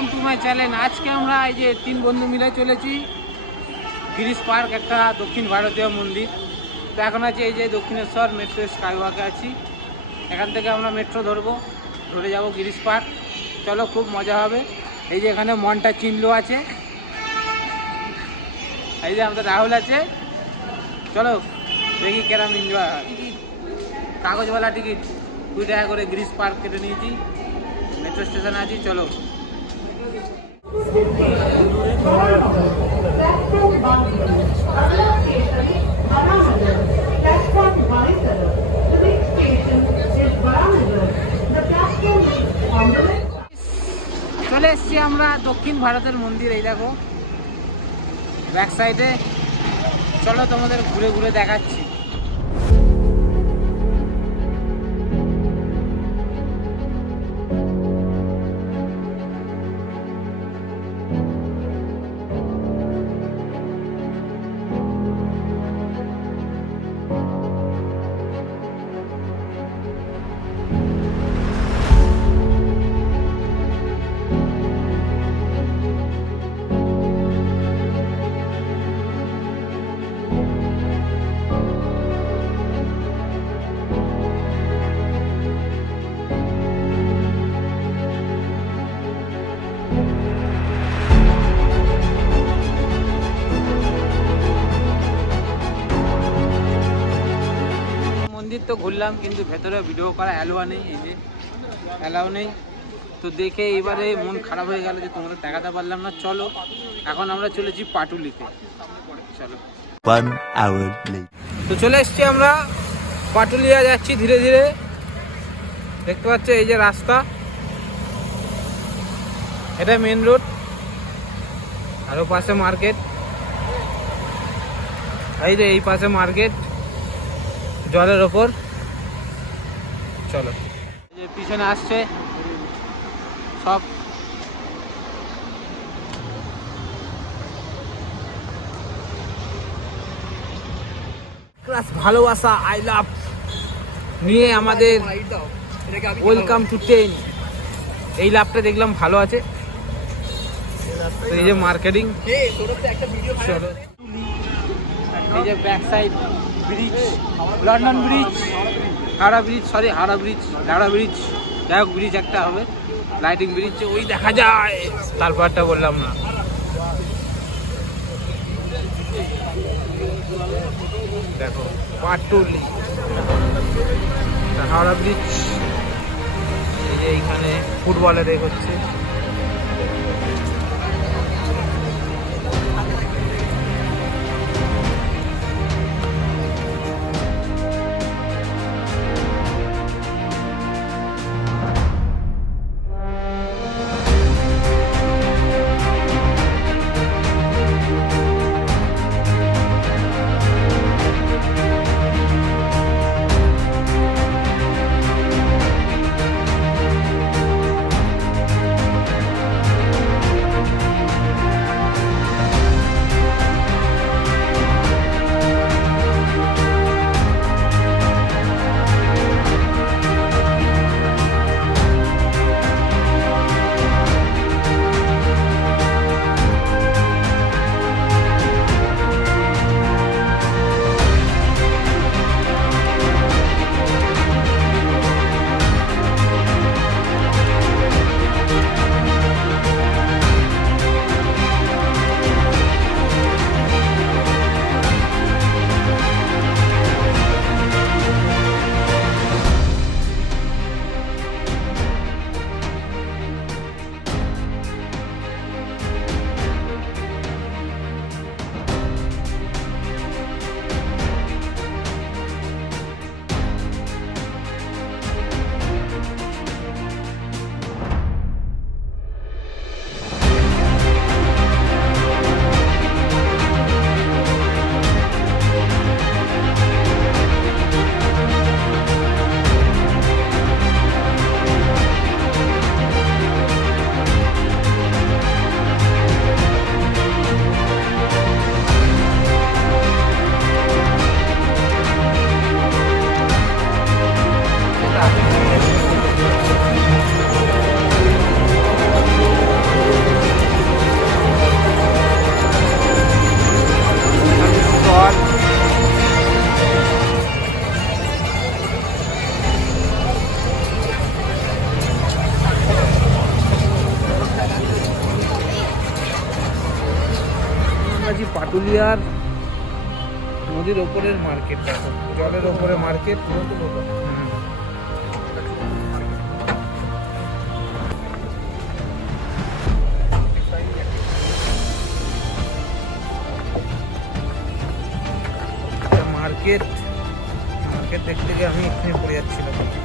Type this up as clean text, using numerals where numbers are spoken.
Welcome to my channel. আজকে আমরা এই যে 3 বন্ধু মিলে চলেছি গিরিশ পার্ক, একটা দক্ষিণ ভারতীয় মন্দির। তো এখন আছে এই যে দক্ষিণেশ্বর মেট্রো স্কাইওয়াকে আছি। এখান থেকে আমরা মেট্রো ধরে যাব গিরিশ পার্ক। চলো, খুব মজা হবে। এই যে এখানে মনটা চিনলো আছে, এই যে আমাদের রাহুল আছে। চলো দেখি কেরম এনজয় হয়। কাগজওয়ালা টিকিট 2 টাকা করে গিরিশ পার্ক কেটে নিয়েছি। মেট্রো স্টেশনে আছি, চলো। চলে এসছি আমরা দক্ষিণ ভারতের মন্দির। এই দেখো ব্যাক সাইডে। চলো তোমাদের ঘুরে ঘুরে দেখাচ্ছি। মন্দির তো ঘুরলাম, কিন্তু ভেতরে ভিডিও করা অ্যালাউ নেই। এই যে অ্যালাউ নেই, তো দেখে এবারে মন খারাপ হয়ে গেল যে তোমাদের দেখাতে পারলাম না। চলো এখন আমরা চলেছি পাটুলিতে। চলো, 1 hour later. তো চলে এসছি আমরা পাটুলিয়া যাচ্ছি ধীরে ধীরে। দেখতে পাচ্ছ এই যে রাস্তা, এটা মেন রোড, আরও পাশে মার্কেট। এই যে এই পাশে মার্কেট জলের ওপর। চলো, এই যে পিছনে আসছে সব ভালোবাসা, আই লাভ নিয়ে আমাদের ওয়েলকাম টু 10। এই লাভটা দেখলাম ভালো আছে। এই যে মার্কেটিং। এই যে back side bridge, London bridge, Howrah bridge, Howrah bridge, যাই হোক ব্রিজ একটা হবে, লাইটিং ব্রিজ ওই দেখা যায়। তারপরটা বললাম না। দেখো পাটুলি, হাওড়া ব্রিজ। এই যে এইখানে ফুটবলের এ হচ্ছে। আছি পাটুলিয়ার নদীর ওপরের মার্কেট, দেখো জলের ওপরে মার্কেট। মার্কেট মার্কেট দেখতে গিয়ে আমি এখানে পড়ে যাচ্ছিলাম।